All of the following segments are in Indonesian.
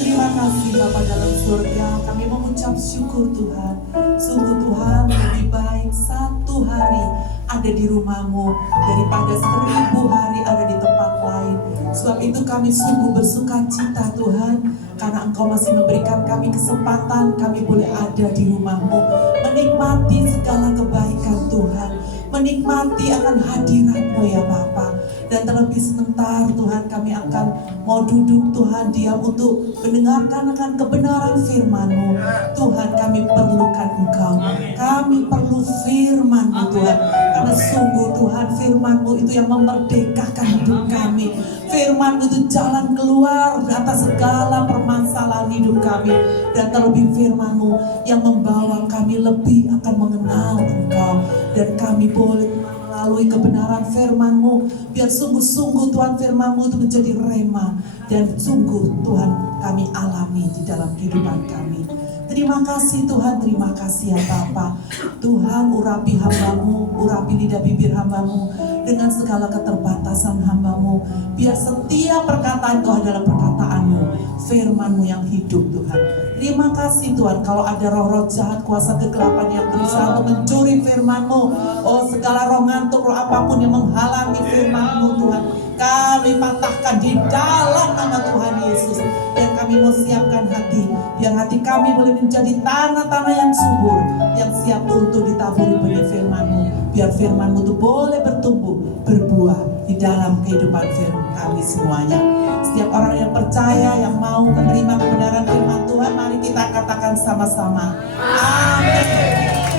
Terima kasih Bapa dalam surga, kami mengucap syukur Tuhan. Sungguh Tuhan lebih baik satu hari ada di rumah-Mu daripada 1000 hari ada di tempat lain. Sebab itu kami sungguh bersuka cita Tuhan, karena Engkau masih memberikan kami kesempatan kami boleh ada di rumah-Mu, menikmati segala kebaikan Tuhan, menikmati akan hadirat-Mu ya Bapa. Dan terlebih sebentar Tuhan kami akan mau duduk Tuhan diam untuk mendengarkan akan kebenaran firman-Mu. Tuhan kami perlukan Engkau, kami perlu firman-Mu Tuhan. Karena sungguh Tuhan firman-Mu itu yang memerdekakan hidup kami. Firman-Mu itu jalan keluar atas segala permasalahan hidup kami. Dan terlebih firman-Mu yang membawa kami lebih akan mengenal Engkau. Dan kami boleh melalui kebenaran firman-Mu, biar sungguh-sungguh Tuhan firman-Mu itu menjadi rema, dan sungguh Tuhan kami alami di dalam kehidupan kami. Terima kasih Tuhan, terima kasih ya Bapa. Tuhan urapi hamba-Mu, urapi lidah bibir hamba-Mu dengan segala keterbatasan hamba-Mu. Biar setiap perkataan Tuhan adalah perkataan-Mu, firman-Mu yang hidup Tuhan. Terima kasih Tuhan, kalau ada roh-roh jahat, kuasa kegelapan yang berusaha untuk mencuri firman-Mu, oh segala roh ngantuk, roh apapun yang menghalangi firman-Mu Tuhan, kami patahkan di dalam nama Tuhan Yesus. Dan kami mau siapkan hati, biar hati kami boleh menjadi tanah-tanah yang subur, yang siap untuk ditaburi benih firman-Mu. Biar firman-Mu itu boleh bertumbuh, berbuah di dalam kehidupan firman kami semuanya. Setiap orang yang percaya, yang mau menerima kebenaran firman Tuhan, mari kita katakan sama-sama, amin.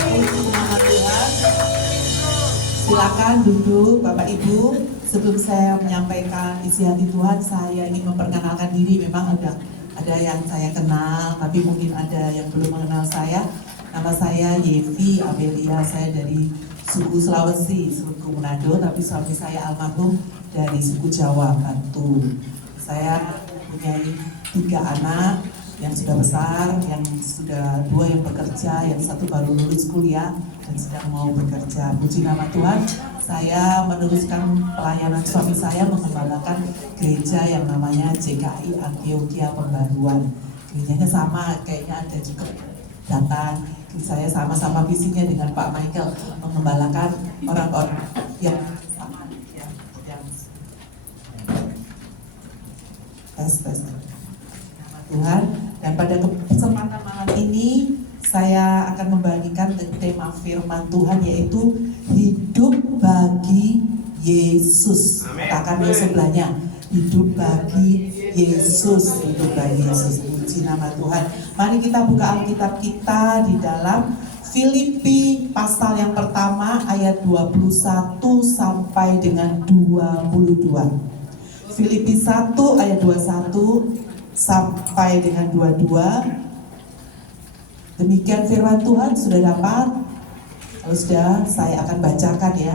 Puji nama Tuhan. Silakan duduk Bapak Ibu. Sebelum saya menyampaikan isi hati Tuhan, saya ingin memperkenalkan diri. Memang ada yang saya kenal, tapi mungkin ada yang belum mengenal saya. Nama saya Yevi Abelia, saya dari suku Sulawesi, suku Manado, tapi suami saya almarhum dari suku Jawa, Bantu. Saya mempunyai 3 anak yang sudah besar, yang sudah 2 yang bekerja, yang 1 baru lulus kuliah dan sedang mau bekerja. Puji nama Tuhan, saya meneruskan pelayanan suami saya mengembangkan gereja yang namanya JKI Antioquia Pembaruan. Gerejanya sama, kayaknya ada juga datang. Saya sama-sama visinya dengan Pak Michael, mengembalakan orang-orang yang sama, yang tes nama Tuhan. Dan pada kesempatan malam ini saya akan membagikan tema firman Tuhan, yaitu hidup bagi Yesus. Katakan yang sebelahnya, hidup bagi Yesus, hidup bagi Yesus. Puji nama Tuhan. Mari kita buka Alkitab kita di dalam Filipi pasal yang pertama ayat 21 sampai dengan 22. Filipi 1 ayat 21 sampai dengan 22. Demikian firman Tuhan, sudah dapat? Kalau sudah, saya akan bacakan ya.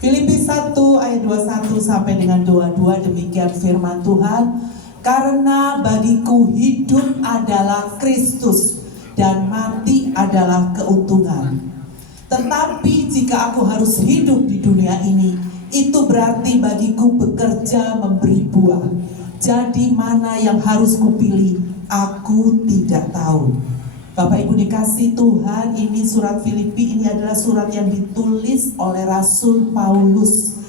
Filipi 1 ayat 21 sampai dengan 22, demikian firman Tuhan. Karena bagiku hidup adalah Kristus dan mati adalah keuntungan. Tetapi jika aku harus hidup di dunia ini, itu berarti bagiku bekerja memberi buah. Jadi mana yang harus kupilih, aku tidak tahu. Bapak Ibu dikasih Tuhan, ini surat Filipi, ini adalah surat yang ditulis oleh Rasul Paulus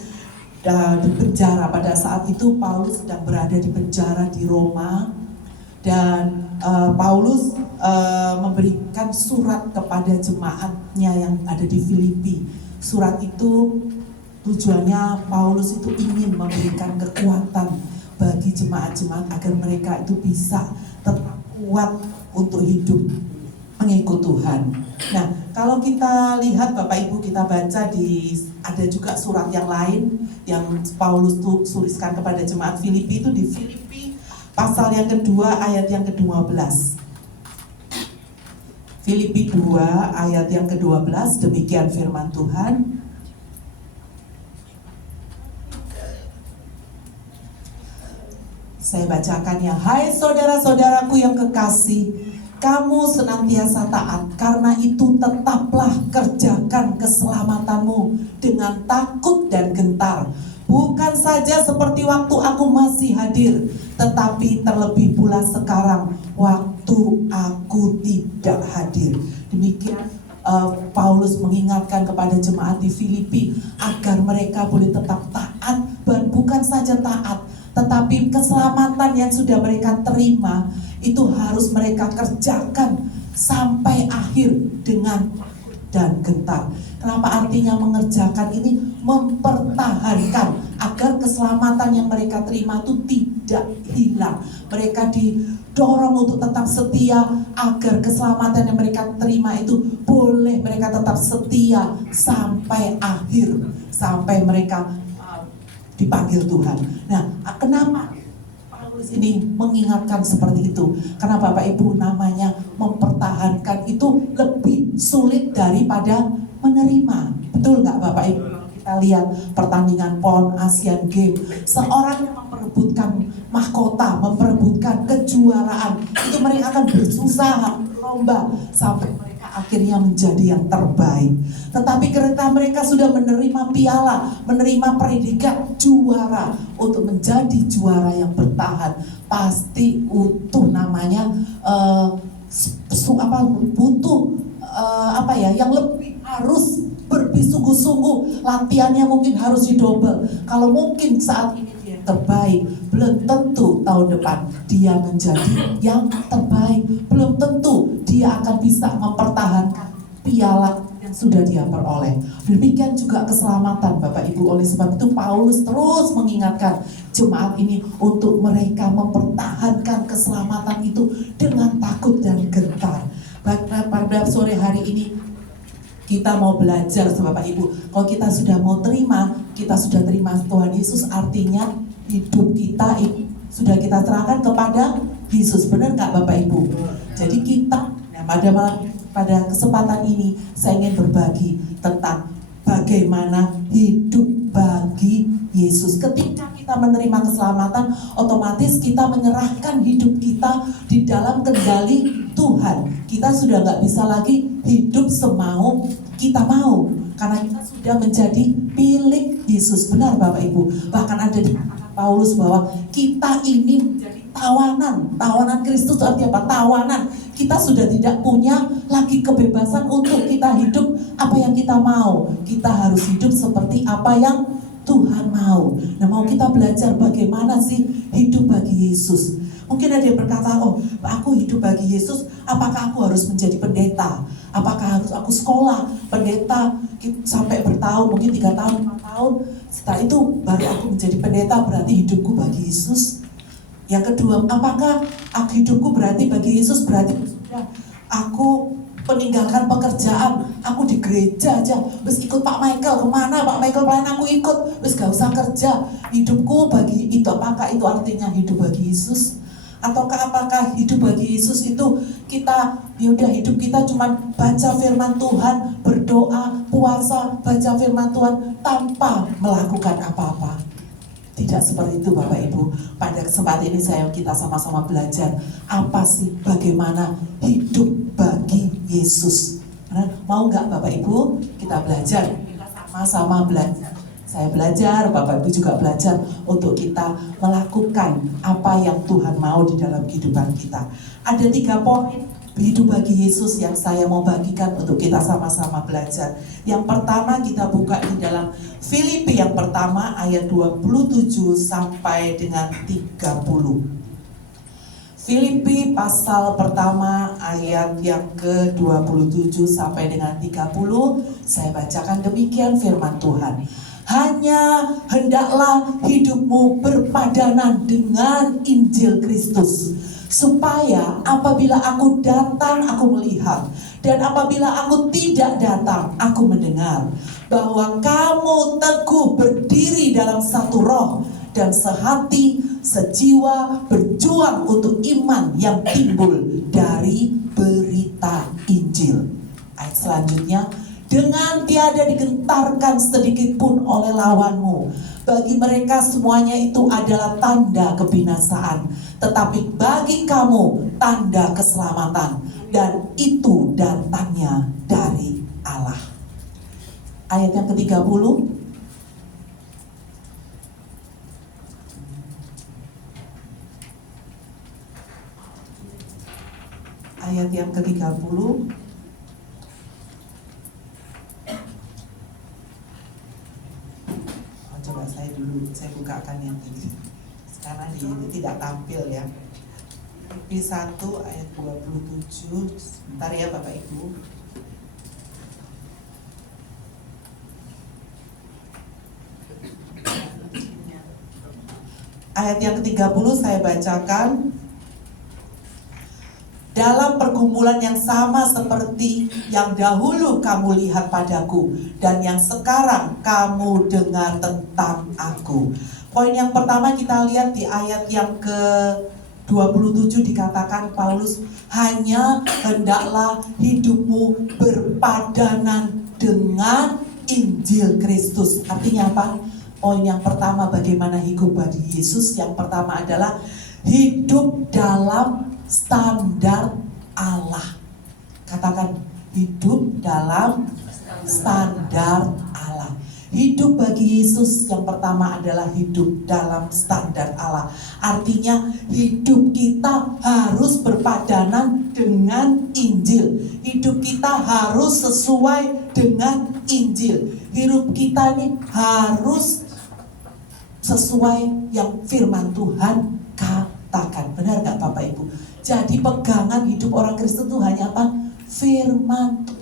di penjara. Pada saat itu Paulus sedang berada di penjara di Roma, dan Paulus memberikan surat kepada jemaatnya yang ada di Filipi. Surat itu tujuannya Paulus itu ingin memberikan kekuatan bagi jemaat-jemaat agar mereka itu bisa tetap kuat untuk hidup mengikut Tuhan. Nah, kalau kita lihat Bapak Ibu, kita baca ada juga surat yang lain yang Paulus tuliskan kepada jemaat Filipi, itu di Filipi pasal yang kedua ayat yang ke-12. Filipi 2 ayat yang ke-12, demikian firman Tuhan. Saya bacakan ya. Hai saudara-saudaraku yang kekasih, kamu senantiasa taat, karena itu tetaplah kerjakan keselamatanmu dengan takut dan gentar. Bukan saja seperti waktu aku masih hadir, tetapi terlebih pula sekarang waktu aku tidak hadir. Demikian Paulus mengingatkan kepada jemaat di Filipi agar mereka boleh tetap taat, dan bukan saja taat, tetapi keselamatan yang sudah mereka terima itu harus mereka kerjakan sampai akhir dengan dan gentar. Kenapa artinya mengerjakan ini? Mempertahankan agar keselamatan yang mereka terima itu tidak hilang. Mereka didorong untuk tetap setia agar keselamatan yang mereka terima itu boleh mereka tetap setia sampai akhir, sampai mereka dipanggil Tuhan. Nah, kenapa Paulus ini mengingatkan seperti itu? Karena Bapak Ibu, namanya mempertahankan itu lebih sulit daripada menerima. Betul nggak Bapak Ibu? Kita lihat pertandingan PON Asian Games, seorang yang memperebutkan mahkota, memperebutkan kejuaraan, itu mereka akan berusaha berlomba sampai mereka akhirnya menjadi yang terbaik. Tetapi ketika mereka sudah menerima piala, menerima predikat juara, untuk menjadi juara yang bertahan, pasti utuh namanya butuh yang lebih harus bersungguh-sungguh, latihannya mungkin harus didobel. Kalau mungkin saat ini dia terbaik, belum tentu tahun depan dia menjadi yang terbaik, belum tentu dia akan bisa mempertahankan piala yang sudah dia peroleh. Demikian juga keselamatan Bapak Ibu. Oleh sebab itu Paulus terus mengingatkan jemaat ini untuk mereka mempertahankan keselamatan itu dengan takut dan gentar. Pada sore hari ini kita mau belajar Bapak Ibu. Kalau kita sudah mau terima, kita sudah terima Tuhan Yesus, artinya hidup kita ini sudah kita serahkan kepada Yesus. Benar nggak Bapak Ibu? Jadi kita pada kesempatan ini saya ingin berbagi tentang bagaimana hidup bagi Yesus. Ketika kita menerima keselamatan, otomatis kita menyerahkan hidup kita di dalam kendali Tuhan. Kita sudah nggak bisa lagi hidup semau kita mau, karena kita sudah menjadi milik Yesus. Benar Bapak Ibu. Bahkan ada di Paulus bahwa kita ini menjadi tawanan Kristus. Artinya apa? Tawanan. Kita sudah tidak punya lagi kebebasan untuk kita hidup apa yang kita mau. Kita harus hidup seperti apa yang Tuhan mau. Nah, mau kita belajar bagaimana sih hidup bagi Yesus. Mungkin ada yang berkata, oh aku hidup bagi Yesus, apakah aku harus menjadi pendeta? Apakah harus aku sekolah pendeta sampai bertahun, mungkin 3 tahun, 5 tahun, setelah itu baru aku menjadi pendeta, berarti hidupku bagi Yesus? Yang kedua, apakah hidupku berarti bagi Yesus, berarti sudah aku meninggalkan pekerjaan, aku di gereja aja, terus ikut Pak Michael kemana, Pak Michael pelayan aku ikut, terus gak usah kerja, hidupku bagi itu. Apakah itu artinya hidup bagi Yesus? Ataukah apakah hidup bagi Yesus itu kita hidup kita cuma baca firman Tuhan, berdoa, puasa, baca firman Tuhan tanpa melakukan apa-apa? Tidak seperti itu Bapak Ibu. Pada kesempatan ini kita sama-sama belajar apa sih, bagaimana hidup bagi Yesus. Mau nggak Bapak Ibu kita belajar? Kita sama-sama belajar. Saya belajar, Bapak Ibu juga belajar untuk kita melakukan apa yang Tuhan mau di dalam kehidupan kita. Ada 3 poin hidup bagi Yesus yang saya mau bagikan untuk kita sama-sama belajar. Yang pertama kita buka di dalam Filipi yang pertama ayat 27 sampai dengan 30. Filipi pasal pertama ayat yang ke-27 sampai dengan 30. Saya bacakan demikian firman Tuhan. Hanya hendaklah hidupmu berpadanan dengan Injil Kristus, supaya apabila aku datang aku melihat, dan apabila aku tidak datang aku mendengar, bahwa kamu teguh berdiri dalam satu roh dan sehati sejiwa berjuang untuk iman yang timbul dari berita Injil. Ayat selanjutnya, dengan tiada digentarkan sedikit pun oleh lawanmu. Bagi mereka semuanya itu adalah tanda kebinasaan, tetapi bagi kamu tanda keselamatan, dan itu datangnya dari Allah. Ayat yang ke-30. ayat yang ke-30. Coba saya bukakan yang ini. Sekarang ini tidak tampil ya. Filipi 1 ayat 27. Sebentar ya Bapak Ibu. Ayat yang ke-30 saya bacakan. Dalam pergumulan yang sama seperti yang dahulu kamu lihat padaku dan yang sekarang kamu dengar tentang aku. Poin yang pertama kita lihat di ayat yang ke-27 dikatakan Paulus, hanya hendaklah hidupmu berpadanan dengan Injil Kristus. Artinya apa? Poin yang pertama, bagaimana hidup bagi Yesus. Yang pertama adalah hidup dalam standar Allah. Katakan, hidup dalam standar Allah. Hidup bagi Yesus yang pertama adalah hidup dalam standar Allah. Artinya hidup kita harus berpadanan dengan Injil. Hidup kita harus sesuai dengan Injil. Hidup kita ini harus sesuai yang firman Tuhan katakan. Benar gak Bapak Ibu? Jadi pegangan hidup orang Kristen itu hanya apa? Firman Tuhan.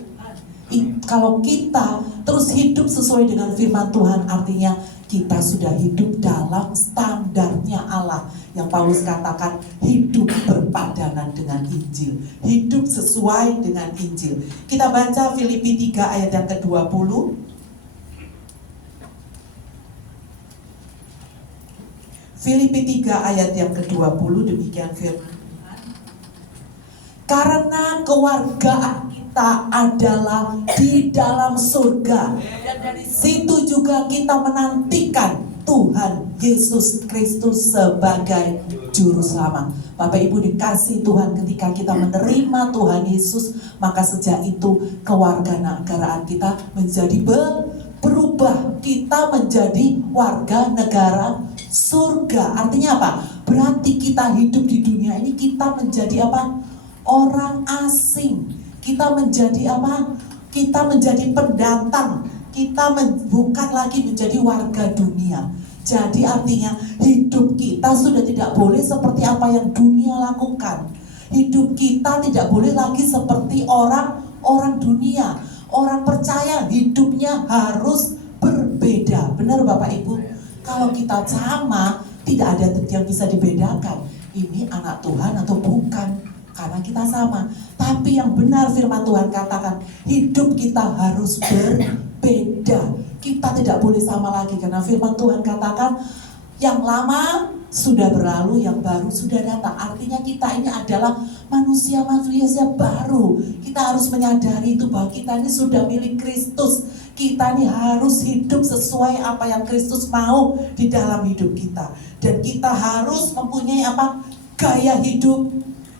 Kalau kita terus hidup sesuai dengan firman Tuhan, artinya kita sudah hidup dalam standarnya Allah. Yang Paulus katakan hidup berpadanan dengan Injil. Hidup sesuai dengan Injil. Kita baca Filipi 3 ayat yang ke-20. Filipi 3 ayat yang ke-20, demikian firman Tuhan. Karena kewargaan kita adalah di dalam surga, dan dari situ juga kita menantikan Tuhan Yesus Kristus sebagai Juru Selamat. Bapak Ibu dikasih Tuhan, ketika kita menerima Tuhan Yesus, maka sejak itu kewarganegaraan kita menjadi berubah. Kita menjadi warga negara surga. Artinya apa? Berarti kita hidup di dunia ini, kita menjadi apa? Orang asing. Kita menjadi apa? Kita menjadi pendatang. Kita bukan lagi menjadi warga dunia. Jadi artinya hidup kita sudah tidak boleh seperti apa yang dunia lakukan. Hidup kita tidak boleh lagi seperti orang dunia. Orang percaya hidupnya harus berbeda. Benar Bapak Ibu? Kalau kita sama, tidak ada yang bisa dibedakan. Ini anak Tuhan atau bukan, karena kita sama. Tapi yang benar firman Tuhan katakan, hidup kita harus berbeda. Kita tidak boleh sama lagi, karena firman Tuhan katakan, yang lama sudah berlalu, yang baru sudah datang. Artinya kita ini adalah manusia baru. Kita harus menyadari itu, bahwa kita ini sudah milik Kristus. Kita ini harus hidup sesuai apa yang Kristus mau di dalam hidup kita. Dan kita harus mempunyai apa? Gaya hidup.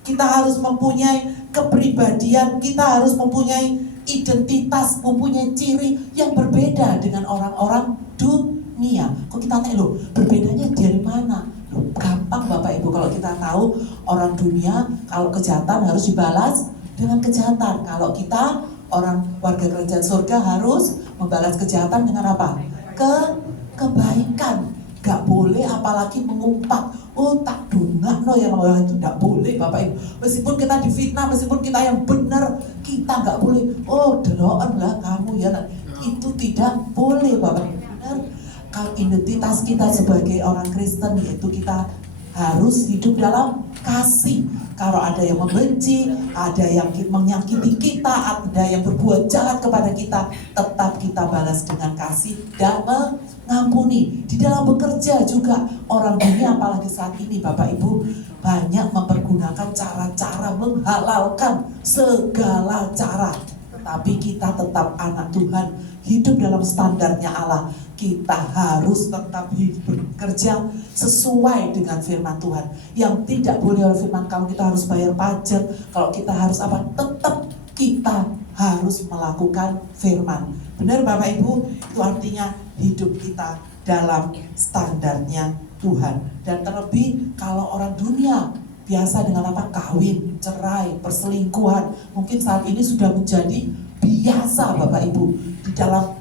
Kita harus mempunyai kepribadian. Kita harus mempunyai identitas, mempunyai ciri yang berbeda dengan orang-orang dunia. Kok kita tanya, loh berbedanya dari mana? Loh, gampang Bapak Ibu, kalau kita tahu orang dunia, kalau kejahatan harus dibalas dengan kejahatan. Kalau kita orang warga kerajaan surga harus membalas kejahatan dengan apa? Kebaikan. Gak boleh apalagi mengumpat. Oh tak dungak no, yang orang itu gak boleh Bapak Ibu. Meskipun kita difitnah, meskipun kita yang benar, kita gak boleh. Oh deloan lah kamu ya. Itu tidak boleh Bapak Ibu. Benar. Kalau identitas kita sebagai orang Kristen, yaitu kita harus hidup dalam kasih. Kalau ada yang membenci, ada yang menyakiti kita, ada yang berbuat jahat kepada kita, tetap kita balas dengan kasih dan mengampuni. Di dalam bekerja juga, orang dunia apalagi saat ini Bapak Ibu banyak mempergunakan cara-cara menghalalkan segala cara. Tapi kita tetap anak Tuhan, hidup dalam standarnya Allah. Kita harus tetap bekerja sesuai dengan firman Tuhan. Yang tidak boleh oleh firman, kalau kita harus bayar pajak, kalau kita harus apa, tetap kita harus melakukan firman. Benar Bapak Ibu? Itu artinya hidup kita dalam standarnya Tuhan. Dan terlebih kalau orang dunia biasa dengan apa? Kawin, cerai, perselingkuhan. Mungkin saat ini sudah menjadi biasa Bapak Ibu. Di dalam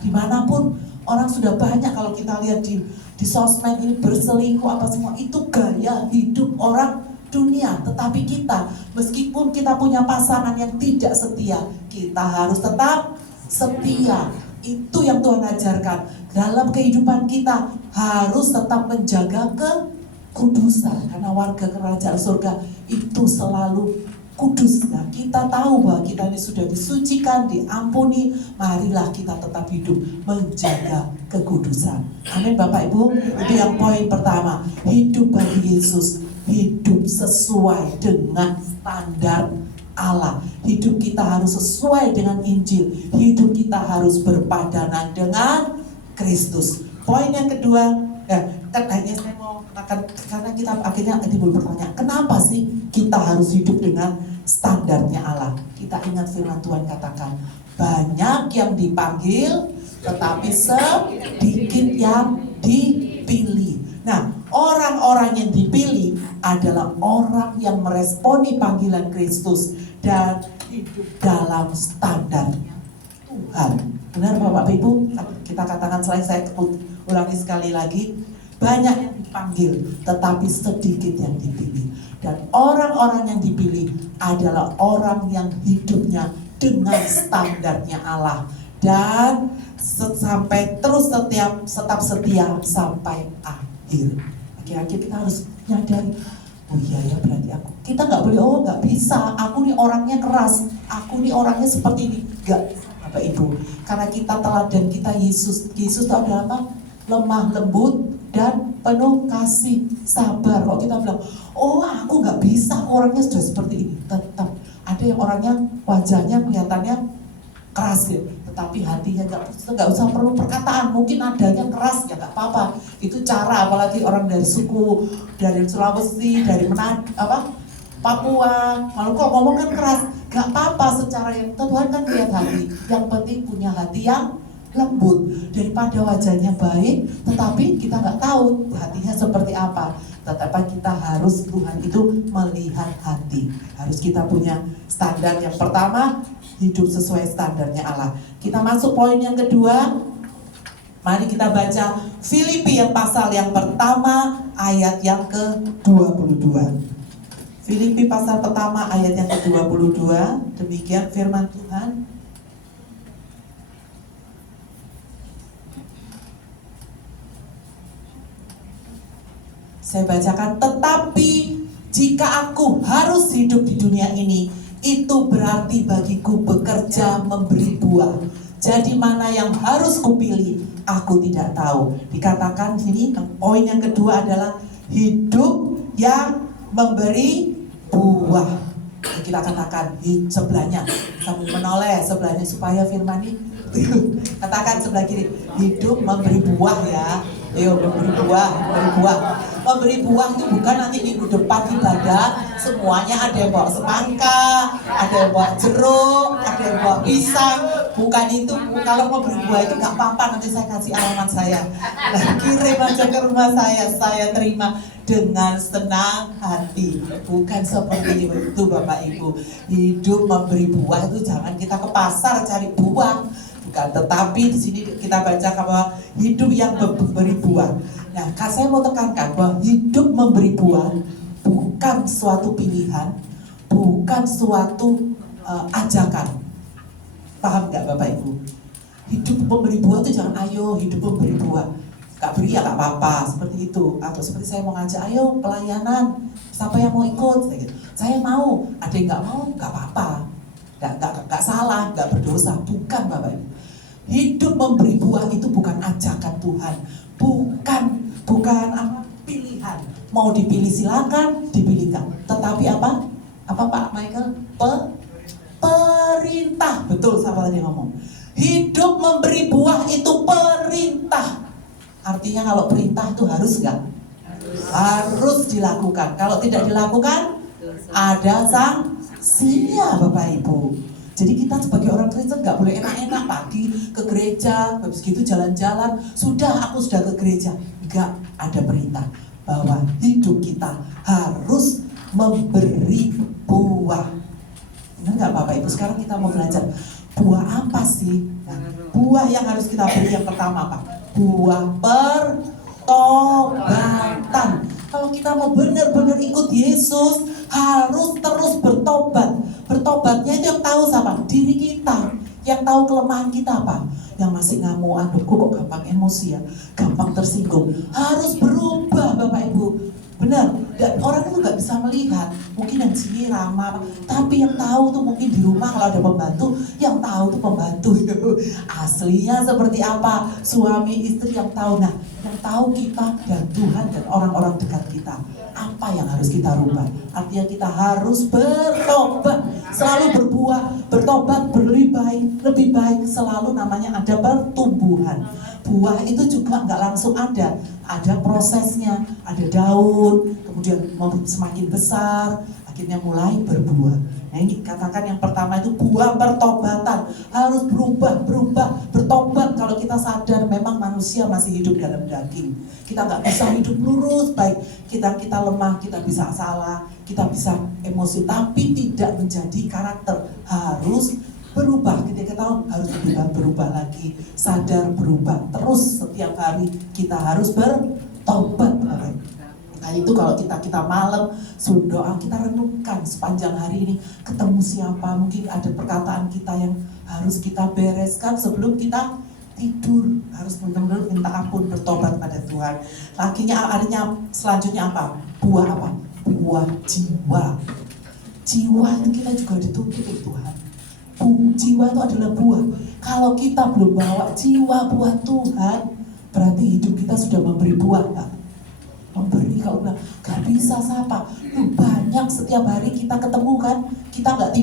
dimanapun orang sudah banyak, kalau kita lihat di sosmed ini berselingkuh apa semua, itu gaya hidup orang dunia. Tetapi kita, meskipun kita punya pasangan yang tidak setia, kita harus tetap setia. Itu yang Tuhan ajarkan. Dalam kehidupan kita harus tetap menjaga kekudusan, karena warga kerajaan surga itu selalu kudus. Nah, kita tahu bahwa kita ini sudah disucikan, diampuni. Marilah kita tetap hidup menjaga kekudusan. Amin Bapak Ibu. Itu yang poin pertama. Hidup bagi Yesus, hidup sesuai dengan standar Allah. Hidup kita harus sesuai dengan Injil. Hidup kita harus berpadanan dengan Kristus. Poin yang kedua, kayaknya saya mau katakan, karena kita akhirnya timbul pertanyaan, kenapa sih kita harus hidup dengan standarnya Allah? Kita ingat firman Tuhan katakan, banyak yang dipanggil, tetapi sedikit yang dipilih. Nah, orang-orang yang dipilih adalah orang yang meresponi panggilan Kristus dan hidup dalam standarnya Tuhan. Benar Bapak Ibu? Kita katakan, selain saya ulangi sekali lagi, banyak yang dipanggil, tetapi sedikit yang dipilih. Dan orang-orang yang dipilih adalah orang yang hidupnya dengan standarnya Allah. Dan sampai terus tetap setia sampai akhir. Akhir-akhir kita harus nyadari, oh iya ya, berarti kita nggak boleh, oh nggak bisa, aku nih orangnya keras, aku nih orangnya seperti ini. Nggak, Bapak Ibu. Karena kita teladan kita Yesus itu adalah apa? Lemah lembut dan penuh kasih sabar. Kalau kita bilang, oh aku nggak bisa, orangnya sudah seperti ini, tetap ada yang orangnya wajahnya kelihatannya keras ya, tetapi hatinya nggak usah perlu perkataan, mungkin adanya keras ya nggak apa-apa, itu cara. Apalagi orang dari suku, dari Sulawesi, dari Papua, Maluku, ngomong kan keras, nggak apa-apa. Secara yang Tuhan kan lihat hati, yang penting punya hati yang lembut, daripada wajahnya baik tetapi kita nggak tahu hatinya seperti apa. Tetapi kita harus, Tuhan itu melihat hati. Harus kita punya standar. Yang pertama, hidup sesuai standarnya Allah. Kita masuk poin yang kedua. Mari kita baca Filipi yang pasal yang pertama ayat yang ke-22. Filipi pasal pertama ayat yang ke-22. Demikian firman Tuhan. Saya bacakan, tetapi jika aku harus hidup di dunia ini, itu berarti bagiku bekerja memberi buah. Jadi mana yang harus kupilih, aku tidak tahu. Dikatakan sini, poin yang kedua adalah hidup yang memberi buah. Kita katakan di sebelahnya, sambil menoleh sebelahnya supaya firman ini katakan sebelah kiri, hidup memberi buah ya. Ayo memberi buah, memberi buah. Memberi buah itu bukan nanti minggu depan ibadah semuanya ada yang bawa semangka, ada yang bawa jeruk, ada yang bawa pisang. Bukan itu. Kalau memberi buah itu nggak apa-apa, nanti saya kasih alamat saya. Nah, kirim aja ke rumah saya terima dengan senang hati. Bukan seperti itu Bapak Ibu. Hidup memberi buah itu jangan kita ke pasar cari buah. Bukan, tetapi di sini kita baca bahwa hidup yang memberi buah. Nah, saya mau tekankan bahwa hidup memberi buah bukan suatu pilihan, bukan suatu ajakan. Paham nggak Bapak Ibu? Hidup memberi buah itu jangan ayo hidup memberi buah. Gak beri ya gak apa-apa, seperti itu. Atau seperti saya mau ngajak, ayo pelayanan, siapa yang mau ikut? Saya mau, ada yang gak mau, gak apa-apa. Gak salah, gak berdosa. Bukan Bapak Ibu. Hidup memberi buah itu bukan ajakan Tuhan, bukan apa pilihan. Mau dipilih silakan, dipilihkan. Tetapi apa Pak Michael? Perintah. Betul, siapa tadi ngomong? Hidup memberi buah itu perintah. Artinya kalau perintah itu harus nggak? Harus dilakukan. Kalau tidak dilakukan, ada sanksinya Bapak Ibu. Jadi kita sebagai orang Kristen nggak boleh enak-enak pagi ke gereja, habis gitu jalan-jalan. Aku sudah ke gereja. Nggak ada perintah bahwa hidup kita harus memberi buah. Benar nggak Bapak Ibu? Sekarang kita mau belajar buah apa sih? Nah, buah yang harus kita beri yang pertama apa? Buah pertobatan. Kalau kita mau benar-benar ikut Yesus, harus terus bertobat. Bertobatnya itu yang tahu siapa? Diri kita. Yang tahu kelemahan kita apa? Yang masih ngamuk, aduh kok gampang emosi ya, gampang tersinggung. Harus berubah Bapak Ibu. Benar, orang itu nggak bisa melihat. Mungkin yang sini ramah, tapi yang tahu tuh mungkin di rumah kalau ada pembantu, yang tahu tuh pembantu aslinya seperti apa. Suami istri yang tahu. Nah, yang tahu kita dan Tuhan dan orang-orang dekat kita. Apa yang harus kita rubah? Artinya kita harus bertobat, selalu berbuah, bertobat, lebih baik selalu, namanya ada pertumbuhan. Buah itu juga nggak langsung ada prosesnya, ada daun, kemudian semakin besar, akhirnya mulai berbuah. Nah ini katakan yang pertama itu buah pertobatan, harus berubah, bertobat. Kalau kita sadar memang manusia masih hidup dalam daging, kita nggak bisa hidup lurus, baik kita lemah, kita bisa salah, kita bisa emosi, tapi tidak menjadi karakter. Harus berubah, kita tahu harus berubah lagi, sadar berubah terus setiap hari, kita harus bertobat. Nah itu kalau kita malam suruh doa, kita renungkan sepanjang hari ini, ketemu siapa, mungkin ada perkataan kita yang harus kita bereskan sebelum kita tidur, harus benar-benar minta ampun, bertobat pada Tuhan. Artinya selanjutnya apa? Buah apa? Buah jiwa. Jiwa itu kita juga dituntut oleh Tuhan. Jiwa itu adalah buah. Kalau kita belum bawa jiwa buah Tuhan, berarti hidup kita sudah memberi buah, Pak. Memberi, kalau bilang gak bisa siapa, banyak setiap hari kita ketemu kan, kita nggak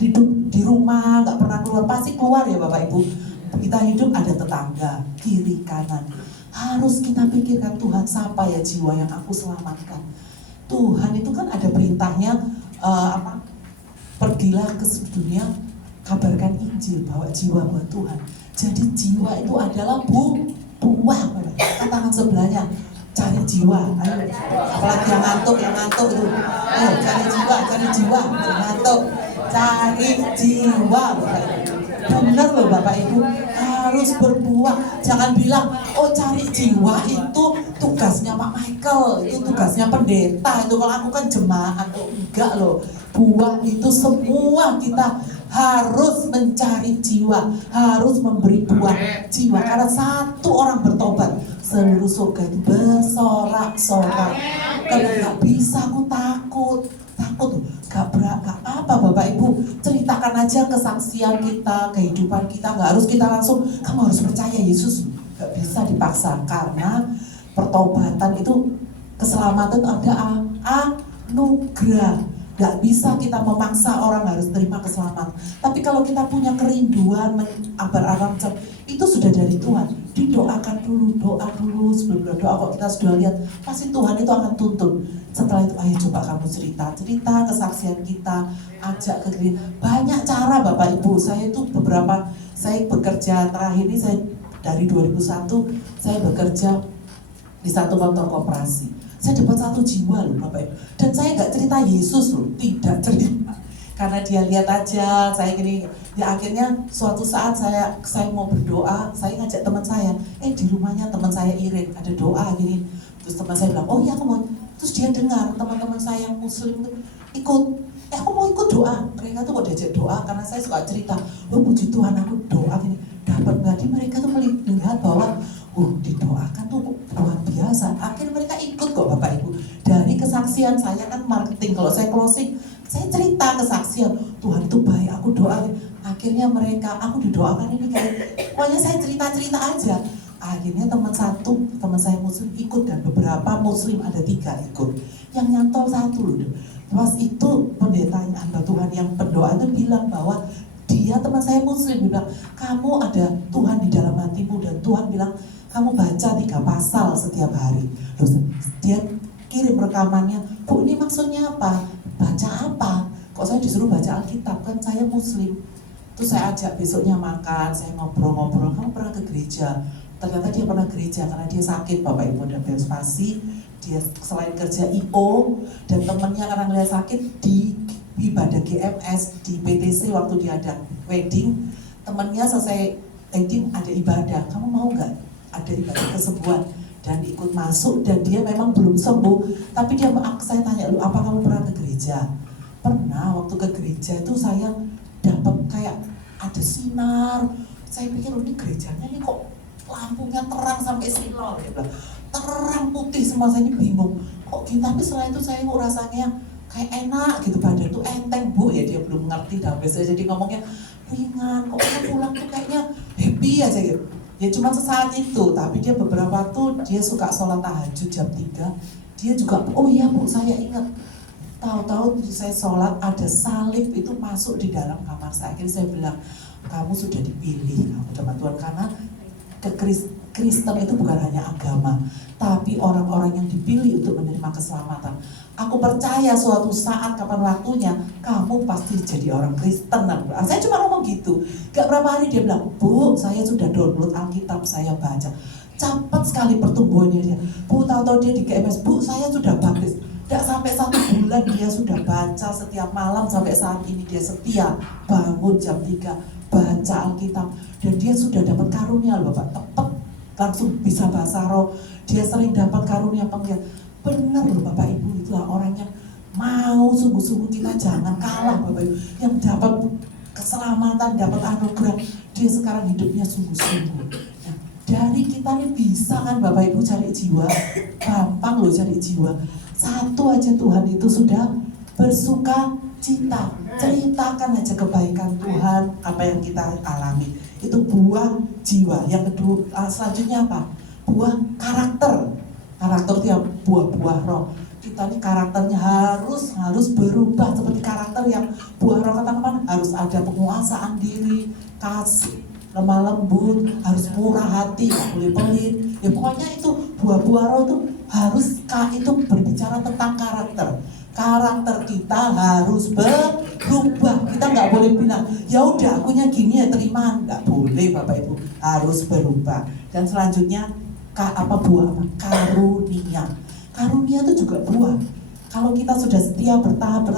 hidup di rumah, nggak pernah keluar, pasti keluar ya Bapak Ibu. Kita hidup ada tetangga kiri kanan, harus kita pikirkan Tuhan, siapa ya jiwa yang aku selamatkan. Tuhan itu kan ada perintahnya, pergilah ke dunia, kabarkan Injil, bawa jiwa buat Tuhan. Jadi jiwa itu adalah buah. Katakan sebelahnya, cari jiwa. Ayo, apalagi yang ngantuk itu. Ayo, cari jiwa, ngantuk. Cari jiwa. Benar loh Bapak Ibu, harus berbuah. Jangan bilang, oh cari jiwa itu tugasnya Pak Michael, itu tugasnya pendeta, itu kalau aku kan jemaat. Oh enggak loh, buah itu semua kita harus mencari jiwa, harus memberi buah jiwa. Karena satu orang bertobat, seluruh surga itu bersorak-sorak. Kalau nggak bisa, aku takut, gak apa Bapak Ibu, ceritakan aja kesaksian kita, kehidupan kita. Nggak harus kita langsung, kamu harus percaya Yesus. Nggak bisa dipaksa, karena pertobatan itu, keselamatan ada anugerah. Gak bisa kita memaksa orang harus terima keselamatan. Tapi kalau kita punya kerinduan abar-abar itu sudah dari Tuhan. Didoakan dulu, doa dulu. Sebelum berdoa, kok kita sudah lihat, pasti Tuhan itu akan tuntun. Setelah itu, ayo coba kamu cerita kesaksian kita, ajak ke gereja. Banyak cara Bapak Ibu. Saya bekerja terakhir ini, saya dari 2001 saya bekerja di satu kantor koperasi. Saya dapat satu jiwa loh Bapak Ibu. Dan saya nggak cerita Yesus loh, tidak cerita. Karena dia lihat aja, saya gini. Ya akhirnya suatu saat saya mau berdoa, saya ngajak teman saya. Di rumahnya teman saya Irin, ada doa gini. Terus teman saya bilang, oh iya aku mau. Terus dia dengar teman-teman saya yang muslim itu ikut. Aku mau ikut doa. Mereka tuh kok diajak doa, karena saya suka cerita. Oh puji Tuhan aku doa gini. Dapat berarti mereka tuh melihat bahwa didoakan tuh luar biasa. Akhirnya mereka ikut kok Bapak Ibu. Dari kesaksian saya kan marketing, kalau saya closing, saya cerita kesaksian, Tuhan itu baik, aku doain. Akhirnya aku didoakan ini pokoknya saya cerita-cerita aja. Akhirnya teman saya muslim ikut, dan beberapa muslim ada 3 ikut. Yang nyantol 1 loh. Pas itu pendetanya hamba Tuhan yang pendoa itu bilang bahwa dia, teman saya muslim, dia bilang, kamu ada Tuhan di dalam hatimu, dan Tuhan bilang kamu baca 3 pasal setiap hari. Terus dia kirim rekamannya, Bu ini maksudnya apa? Baca apa? Kok saya disuruh baca Alkitab, kan saya muslim. Terus saya ajak besoknya makan, saya ngobrol-ngobrol, kamu pernah ke gereja? Ternyata dia pernah gereja karena dia sakit, Bapak Ibu, ada spasi. Dia selain kerja IO dan temennya karena ngeliat sakit di ibadah GMS di PTC waktu dia ada wedding, temennya selesai wedding ada ibadah, kamu mau nggak ada ibadah kesembuhan, dan ikut masuk, dan dia memang belum sembuh, tapi dia, saya tanya, lu apa kamu pernah ke gereja? Pernah. Waktu ke gereja itu saya dapat kayak ada sinar, saya pikir ini gerejanya ini kok lampunya terang sampai silau, dia bilang terang putih semua, saya ini bingung kok gitu. Tapi setelah itu saya rasanya kayak enak gitu, badan tuh enteng Bu, ya dia belum ngerti dah biasanya, jadi ngomongnya ringan, kok pulang tuh kayaknya happy aja gitu. Ya cuma sesaat itu, tapi dia beberapa waktu dia suka sholat tahajud jam 3. Dia juga, oh iya Bu, saya ingat, tahu-tahu saya sholat ada salib itu masuk di dalam kamar saya. Akhirnya saya bilang, kamu sudah dipilih kamu teman Tuhan, karena Kristen itu bukan hanya agama, tapi orang-orang yang dipilih untuk menerima keselamatan. Aku percaya suatu saat kapan waktunya kamu pasti jadi orang Kristen. Saya cuma ngomong gitu. Gak berapa hari dia bilang, Bu, saya sudah download Alkitab, saya baca. Cepat sekali pertumbuhannya dia. Bu, tahu-tahu dia di GMS, Bu, saya sudah baptis. Tidak sampai 1 bulan dia sudah baca setiap malam, sampai saat ini dia setia bangun jam 3 baca Alkitab, dan dia sudah dapat karunia loh Bapak, tepat langsung bisa bahasa roh. Dia sering dapat karunia penglihat. Benar loh Bapak Ibu, itulah orang yang mau sungguh-sungguh. Kita jangan kalah Bapak Ibu, yang dapat keselamatan, dapat anugerah, dia sekarang hidupnya sungguh-sungguh. Nah, dari kita ini bisa kan Bapak Ibu cari jiwa, gampang loh cari jiwa. Satu aja Tuhan itu sudah bersuka cita. Ceritakan aja kebaikan Tuhan, apa yang kita alami. Itu buah jiwa. Yang kedua, selanjutnya apa? Buah karakter. Karakter itu ya buah-buah roh. Kita ini karakternya harus berubah seperti karakter yang buah roh. Katakan harus ada penguasaan diri, kasih, lemah lembut, harus murah hati, nggak boleh pelit. Ya pokoknya itu buah-buah roh itu harus, itu berbicara tentang karakter. Karakter kita harus berubah. Kita nggak boleh bilang, ya udah akunya gini ya terima. Nggak boleh Bapak Ibu, harus berubah. Dan selanjutnya apa buah? Karunia. Karunia itu juga buah. Kalau kita sudah setia bertahap,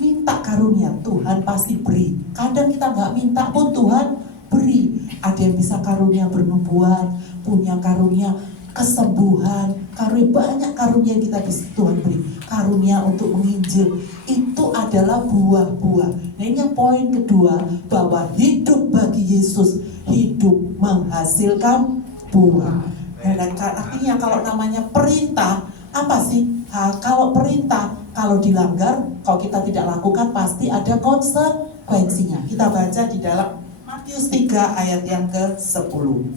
minta karunia, Tuhan pasti beri. Kadang kita nggak minta pun Tuhan beri. Ada yang bisa karunia bernubuat, punya karunia kesembuhan, karunia, banyak karunia yang kita bisa Tuhan beri. Karunia untuk menginjil, itu adalah buah-buah. Nah ini yang poin kedua, bahwa hidup bagi Yesus, hidup menghasilkan buah. Dan artinya kalau namanya perintah, apa sih? Kalau perintah, kalau dilanggar, kalau kita tidak lakukan, pasti ada konsekuensinya. Kita baca di dalam Matius 3 ayat yang ke-10.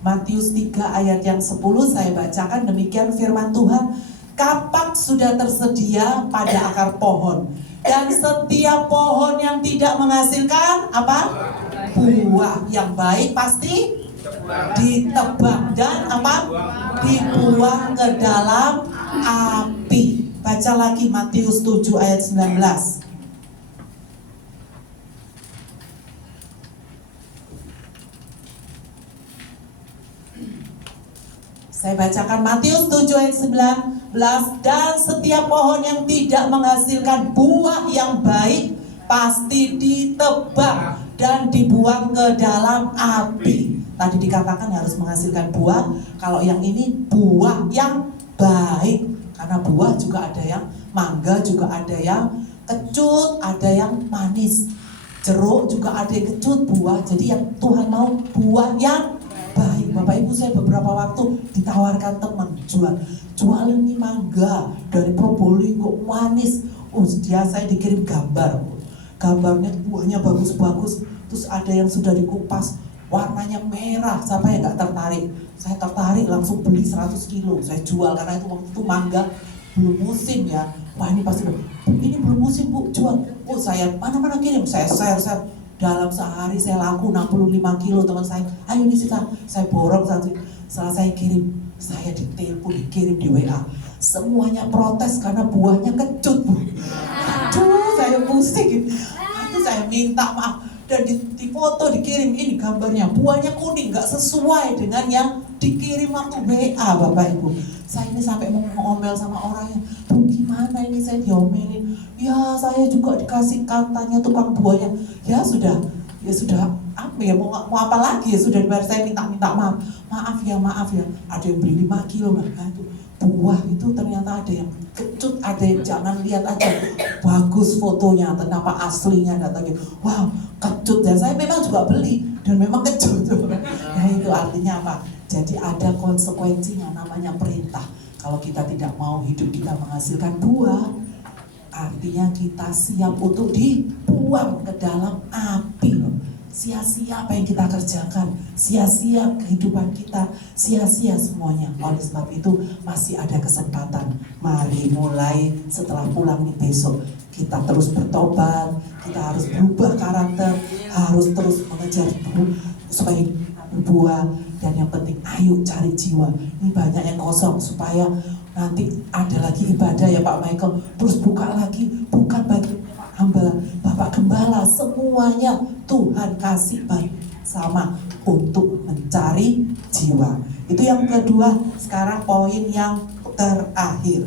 Matius 3 ayat yang 10 saya bacakan, demikian firman Tuhan. Kapak sudah tersedia pada akar pohon, dan setiap pohon yang tidak menghasilkan apa? Buah yang baik pasti ditebang dan apa? Dibuang ke dalam api. Baca lagi Matius 7 ayat 19. Saya bacakan Matius 7 ayat 19. Dan setiap pohon yang tidak menghasilkan buah yang baik pasti ditebang dan dibuang ke dalam api. Tadi dikatakan harus menghasilkan buah. Kalau yang ini buah yang baik. Karena buah juga ada yang mangga, juga ada yang kecut, ada yang manis. Jeruk juga ada yang kecut buah. Jadi yang Tuhan mau buah yang baik. Bapak Ibu, saya beberapa waktu ditawarkan teman jual ini mangga dari Probolinggo manis. Saya dikirim gambarnya buahnya bagus-bagus, terus ada yang sudah dikupas warnanya merah. Siapa yang nggak tertarik? Saya tertarik, langsung beli 100 kilo, saya jual. Karena itu waktu itu mangga belum musim ya. Wah ini pasti, ini belum musim Bu, jual. Saya mana-mana kirim, saya share. Dalam sehari saya laku 65 kilo. Teman saya, ayo ini saya borong satu. Setelah saya kirim, saya ditelepon, dikirim di WA. Semuanya protes karena buahnya kecut, Bu. Aduh, saya pusing. Aduh, saya minta maaf. Dan di foto dikirim, ini gambarnya, buahnya kuning, gak sesuai dengan yang dikirim waktu WA, Bapak Ibu. Saya ini sampai mau ngomel sama orangnya, Bu gimana ini, saya diomelin. Ya saya juga dikasih katanya tukang buahnya. Ya sudah, apa ya, mau apa lagi, ya sudah, biar saya minta maaf. Maaf ya, ada yang beli 5 kilo, nah itu buah itu ternyata ada yang kecut, ada yang jangan lihat aja bagus fotonya, kenapa aslinya datangnya wow kecut, dan saya memang juga beli dan memang kecut. Nah itu artinya apa? Jadi ada konsekuensinya, namanya perintah. Kalau kita tidak mau hidup kita menghasilkan buah, artinya kita siap untuk dibuang ke dalam api. Sia-sia apa yang kita kerjakan, sia-sia kehidupan kita, sia-sia semuanya. Oleh sebab itu masih ada kesempatan. Mari mulai setelah pulang nih besok, kita terus bertobat, kita harus berubah karakter, harus terus mengejar supaya berbuah. Dan yang penting ayo cari jiwa. Ini banyak yang kosong, supaya nanti ada lagi ibadah ya Pak Michael, terus buka lagi, bukan bagi hamba Bapak Gembala, semuanya Tuhan kasih baik sama untuk mencari jiwa. Itu yang kedua. Sekarang poin yang terakhir.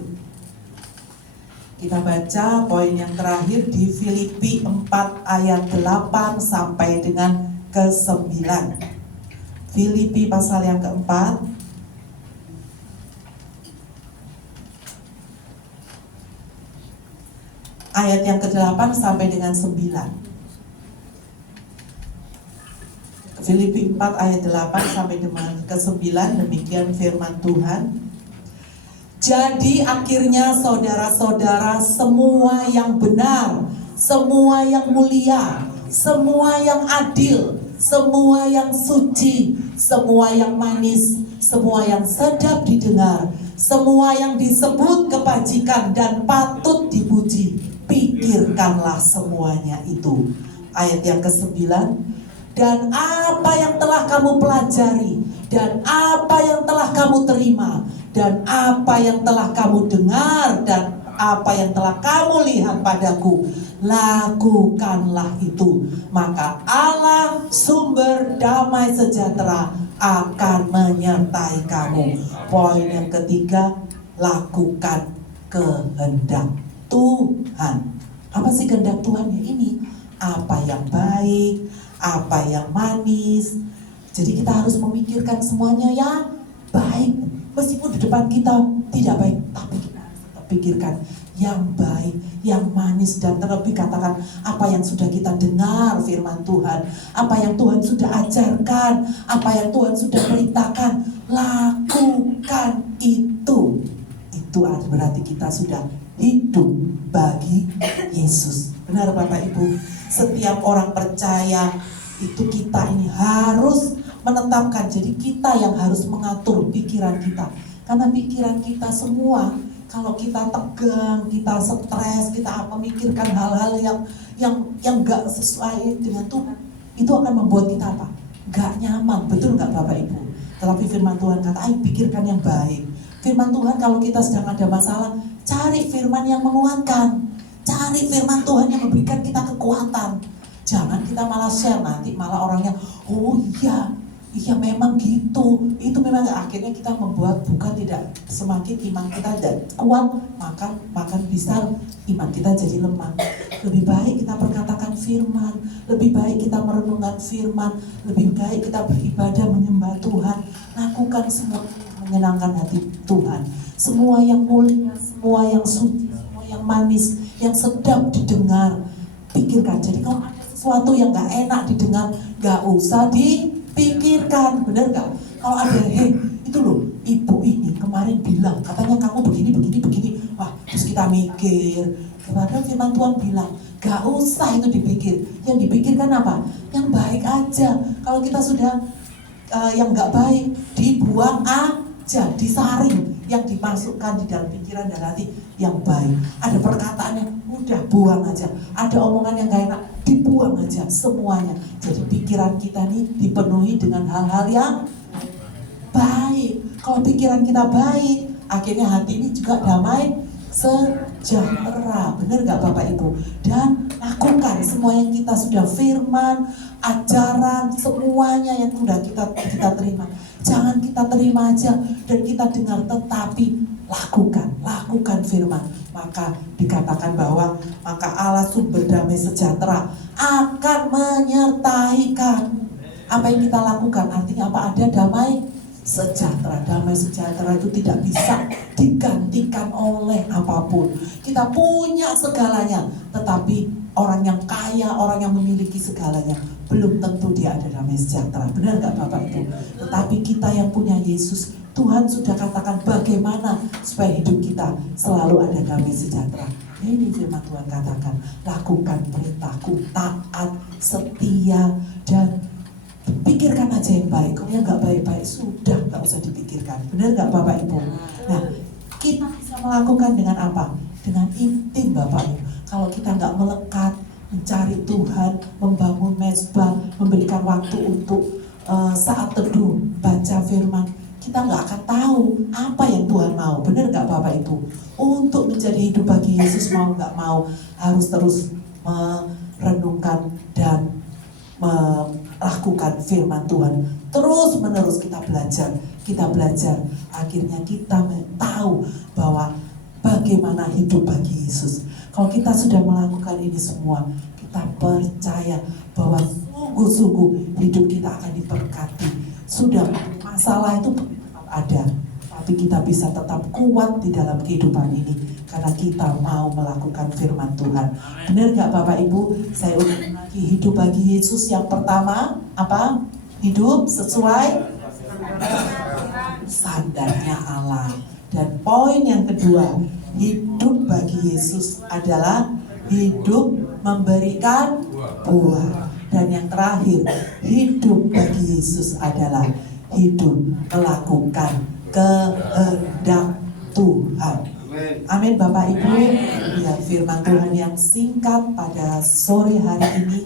Kita baca poin yang terakhir di Filipi 4 ayat 8 sampai dengan ke-9. Filipi pasal yang keempat ayat yang ke-8 sampai dengan 9. Filipi 4 ayat 8 sampai dengan ke-9, demikian firman Tuhan. Jadi akhirnya saudara-saudara, semua yang benar, semua yang mulia, semua yang adil, semua yang suci, semua yang manis, semua yang sedap didengar, semua yang disebut kebajikan dan patut dipuji, pikirkanlah semuanya itu. Ayat yang ke-9. Dan apa yang telah kamu pelajari, dan apa yang telah kamu terima, dan apa yang telah kamu dengar, dan apa yang telah kamu lihat padaku, lakukanlah itu. Maka Allah sumber damai sejahtera akan menyertai kamu. Poin yang ketiga, lakukan kehendak Tuhan. Apa sih kehendak Tuhan ya ini? Apa yang baik, apa yang manis. Jadi kita harus memikirkan semuanya yang baik. Meskipun di depan kita tidak baik, tapi kita harus tetap pikirkan yang baik, yang manis, dan terlebih katakan apa yang sudah kita dengar firman Tuhan, apa yang Tuhan sudah ajarkan, apa yang Tuhan sudah perintahkan, lakukan itu. Itu berarti kita sudah hidup bagi Yesus. Benar Bapak Ibu, setiap orang percaya itu kita ini harus menetapkan, jadi kita yang harus mengatur pikiran kita. Karena pikiran kita semua, kalau kita tegang, kita stres, kita memikirkan hal-hal yang gak sesuai dengan Tuhan, itu akan membuat kita apa? Gak nyaman, betul gak Bapak Ibu? Tetapi firman Tuhan kata, ayo pikirkan yang baik. Firman Tuhan kalau kita sedang ada masalah, cari firman yang menguatkan, cari firman Tuhan yang memberikan kita kekuatan. Jangan kita malah share, nanti malah orangnya, oh iya memang gitu. Itu memang akhirnya kita membuat bukan tidak semakin iman kita tidak kuat, makan bisa iman kita jadi lemah. Lebih baik kita perkatakan firman, lebih baik kita merenungkan firman, lebih baik kita beribadah menyembah Tuhan, lakukan semua menyenangkan hati Tuhan, semua yang mulia, semua yang suci, semua yang manis, yang sedap didengar. Pikirkan. Jadi kalau ada sesuatu yang gak enak didengar, gak usah dipikirkan, bener gak? Kalau ada, itu loh, ibu ini kemarin bilang, katanya kamu begini, wah, terus kita mikir. Padahal firman Tuhan bilang, gak usah itu dipikir. Yang dipikirkan apa? Yang baik aja. Kalau kita sudah yang gak baik, dibuang aja, disaring. Yang dimasukkan di dalam pikiran dan hati yang baik. Ada perkataannya, udah buang aja. Ada omongan yang gak enak, dibuang aja semuanya. Jadi pikiran kita nih dipenuhi dengan hal-hal yang baik. Kalau pikiran kita baik, Akhirnya hati ini juga damai sejahtera. Benar gak Bapak Ibu? Dan lakukan semua yang kita sudah firman, ajaran, semuanya yang sudah kita terima. Jangan kita terima aja dan kita dengar, tetapi lakukan firman. Maka dikatakan bahwa maka Allah sumber damai sejahtera akan menyertai kamu. Apa yang kita lakukan artinya apa? Ada damai sejahtera. Damai sejahtera itu tidak bisa digantikan oleh apapun. Kita punya segalanya, tetapi orang yang kaya, orang yang memiliki segalanya, belum tentu dia ada damai sejahtera. Benar gak Bapak Ibu? Tetapi kita yang punya Yesus, Tuhan sudah katakan bagaimana supaya hidup kita selalu ada damai sejahtera. Ini firman Tuhan katakan, lakukan perintahku, taat, setia, dan pikirkan aja yang baik. Kalau yang gak baik-baik sudah gak usah dipikirkan. Benar gak Bapak Ibu? Nah, kita bisa melakukan dengan apa? Dengan intim Bapak Ibu. Kalau kita gak melekat, mencari Tuhan, membangun mezbah, memberikan waktu untuk saat teduh, baca firman, kita gak akan tahu apa yang Tuhan mau. Benar gak Bapak Ibu? Untuk menjadi hidup bagi Yesus, mau gak mau, harus terus merenungkan dan melakukan firman Tuhan. Terus menerus kita belajar. Akhirnya kita tahu bahwa bagaimana hidup bagi Yesus. Kalau kita sudah melakukan ini semua, kita percaya bahwa sungguh-sungguh hidup kita akan diberkati. Sudah masalah itu ada, tapi kita bisa tetap kuat di dalam kehidupan ini karena kita mau melakukan firman Tuhan. Benar gak Bapak Ibu? Saya ulangi lagi, hidup bagi Yesus yang pertama apa? Hidup sesuai standarnya Allah. Dan poin yang kedua, hidup bagi Yesus adalah hidup memberikan buah. Dan yang terakhir, hidup bagi Yesus adalah hidup melakukan kehendak Tuhan. Amin Bapak Ibu. Ya, firman Tuhan yang singkat pada sore hari ini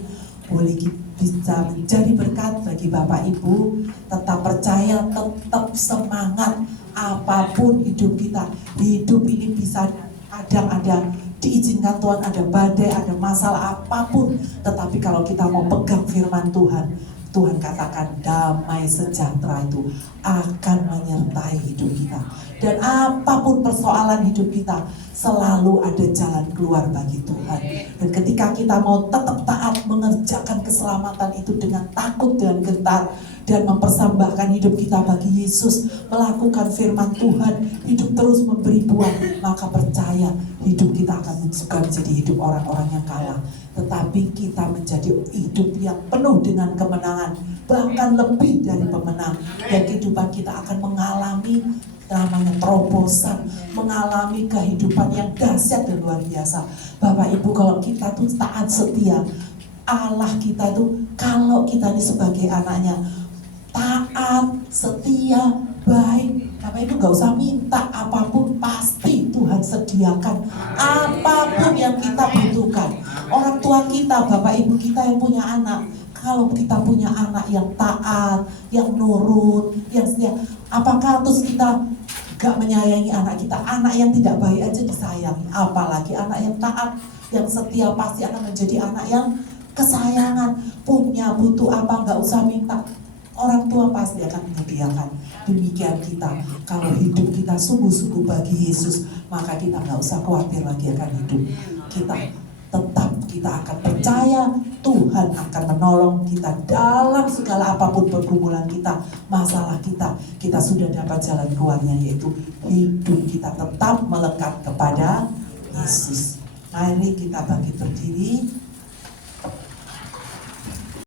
boleh bisa menjadi berkat bagi Bapak Ibu. Tetap percaya, tetap semangat. Apapun hidup kita, hidup ini bisa kadang ada diizinkan Tuhan, ada badai, ada masalah apapun. Tetapi kalau kita mau pegang firman Tuhan, Tuhan katakan damai sejahtera itu akan menyertai hidup kita. Dan apapun persoalan hidup kita, selalu ada jalan keluar bagi Tuhan. Dan ketika kita mau tetap taat mengerjakan keselamatan itu dengan takut dan gentar, dan mempersembahkan hidup kita bagi Yesus, melakukan firman Tuhan, hidup terus memberi buah, maka percaya hidup kita akan bukan menjadi hidup orang-orang yang kalah, tetapi kita menjadi hidup yang penuh dengan kemenangan, bahkan lebih dari pemenang. Dan kehidupan kita akan mengalami namanya terobosan, mengalami kehidupan yang dahsyat dan luar biasa. Bapak Ibu, kalau kita tuh taat setia, Allah kita tuh, kalau kita ini sebagai anaknya taat, setia, baik, Bapak Ibu gak usah minta apapun, pasti Tuhan sediakan apapun yang kita butuhkan. Orang tua kita, Bapak Ibu kita yang punya anak, kalau kita punya anak yang taat, yang nurut, yang setia, apakah terus kita gak menyayangi anak kita? Anak yang tidak baik aja disayangi, apalagi anak yang taat, yang setia, pasti akan menjadi anak yang kesayangan. Punya butuh apa gak usah minta, orang tua pasti akan menyediakan. Demikian kita, kalau hidup kita sungguh-sungguh bagi Yesus, maka kita gak usah khawatir lagi akan hidup kita. Tetap kita akan percaya Tuhan akan menolong kita dalam segala apapun pergumulan kita, masalah kita. Kita sudah dapat jalan keluarnya, yaitu hidup kita tetap melekat kepada Yesus. Mari kita bangkit berdiri.